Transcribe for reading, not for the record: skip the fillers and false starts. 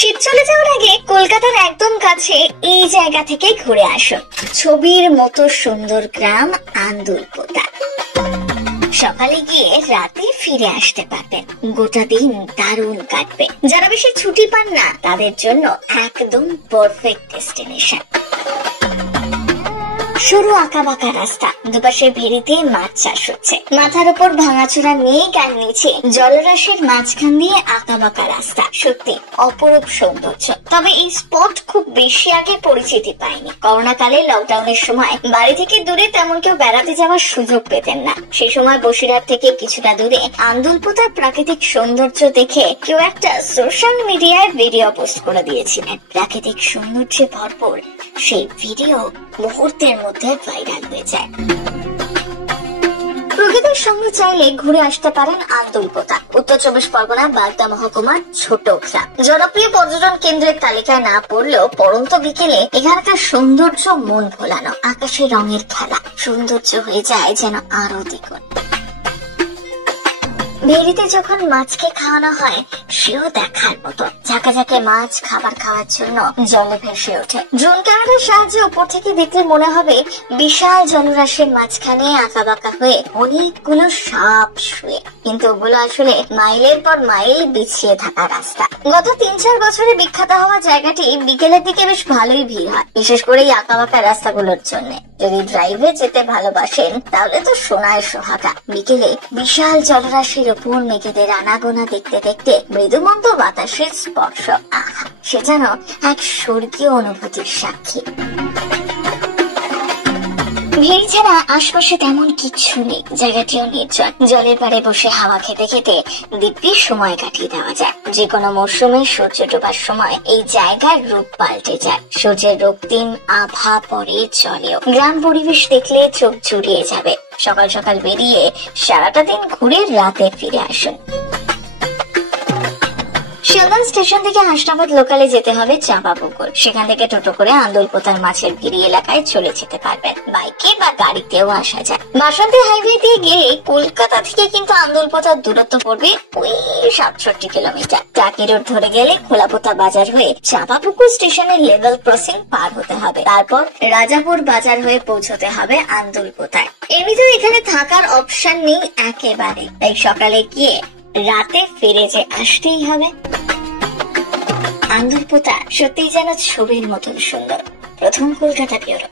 শীত চলে যাওয়ার আগে কলকাতার একদম কাছে এই জায়গা থেকে ঘুরে আসুন। ছবির মতো সুন্দর গ্রাম আন্দুলপোতা। সকালে গিয়ে রাতে ফিরে আসতে পারবেন, গোটা দিন দারুণ কাটবে। যারা বেশি ছুটি পান না তাদের জন্য একদম পারফেক্ট ডেস্টিনেশন। সরু আঁকা বাঁকা রাস্তা, দুপাশে ভেড়িতে মাছ চাষ হচ্ছে, মাথার উপর ভাঙাচোরা মেঘ আর নিচে জলরাশির মাঝখান দিয়ে আঁকা বাঁকা রাস্তা, সত্যি অপরূপ সৌন্দর্য। তবে এই স্পট খুব বেশি আগে পরিচিতি পায়নি। করোনা কালে লকডাউনের সময় বাড়ি থেকে দূরে তেমন কেউ বেড়াতে যাওয়ার সুযোগ পেতেন না। সেই সময় বসিরহাট থেকে কিছুটা দূরে আন্দুলপোতার প্রাকৃতিক সৌন্দর্য দেখে কেউ একটা সোশ্যাল মিডিয়ায় ভিডিও পোস্ট করে দিয়েছিলেন। প্রাকৃতিক সৌন্দর্যে ভরপুর সেই ভিডিও মুহূর্তের মধ্যে ভাইরাল হয়ে যায়। প্রকৃতির সঙ্গে চাইলে ঘুরে আসতে পারেন আন্দুলপোতা, উত্তর 24 পরগনা বাগদা মহকুমার ছোট গ্রাম। জনপ্রিয় পর্যটন কেন্দ্রের তালিকায় না পড়লেও পড়ন্ত বিকেলে এখানকার সৌন্দর্য মন ভোলানো। আকাশে রঙের খেলা, সৌন্দর্য হয়ে যায় যেন আরো দ্বিগুণ। ভেড়িতে যখন মাছকে খাওয়ানো হয় সেও দেখার মতো। ঝাঁকে ঝাঁকে মাছ খাবার খাওয়ার জন্য জলে ভেসে ওঠে। ড্রোন ক্যামেরার সাহায্যে উপর থেকে দেখলে মনে হবে বিশাল জলরাশির মাঝখানে আঁকা বাঁকা হয়ে অনেকগুলো সাপ শুয়ে, কিন্তু ওগুলো আসলে মাইলের পর মাইল বিছিয়ে থাকা রাস্তা। গত 3-4 বছরে বিখ্যাত হওয়া জায়গাটি বিকেলের দিকে বেশ ভালোই ভিড় হয়, বিশেষ করে এই আঁকা বাঁকা রাস্তাগুলোর জন্য। যদি ড্রাইভে যেতে ভালোবাসেন তাহলে তো সোনায় সোহাগা। বিকেলে বিশাল জলরাশির উপর মেঘেদের আনাগোনা দেখতে দেখতে মৃদুমন্দ বাতাসের স্পর্শ, আহা, সে যেন এক স্বর্গীয় অনুভূতির সাক্ষী। ভিড় ছাড়া আশপাশে তেমন কিছু নেই, জায়গাটিও নির্জন। জলের পাড়ে বসে হাওয়া খেতে খেতে দিব্যি সময় কাটিয়ে দেওয়া যায়। যে কোনো মরশুমে সূর্য ডোবার সময় এই জায়গার রূপ পাল্টে যায়। সূর্যের রক্তিম আভা পরে জলেও। গ্রাম পরিবেশ দেখলে চোখ জুড়িয়ে যাবে। সকাল সকাল বেরিয়ে সারাটা দিন ঘুরে রাতে ফিরে আসুন। শিয়ালদহ স্টেশন থেকে হাসনাবাদ লোকালে যেতে হবে চাঁপাপুকুর। সেখান থেকে টোটো করে আন্দুলপোতার মাছের ভিড়ি এলাকায় চলে যেতে পারবেন। বাইকে বা গাড়িতেও আসা যায়। বাসন্তী হাইওয়ে দিয়ে গিয়ে কলকাতা থেকে কিন্তু আন্দুলপোতার দূরত্ব পড়বে ওই 67 কিলোমিটার। টাকি রোড ধরে গেলে খোলাপোতা বাজার হয়ে চাঁপাপুকুর স্টেশনের লেভেল ক্রসিং পার হতে হবে। তারপর রাজাপুর বাজার হয়ে পৌঁছতে হবে আন্দুলপোতায়। এমনিতেও এখানে থাকার অপশন নেই একেবারে, তাই সকালে গিয়ে রাতে ফিরে যে আসতেই হবে। আন্দুলপোতা সত্যিই যেন ছবির মতন সুন্দর। প্রথম কলকাতা ব্যুরো।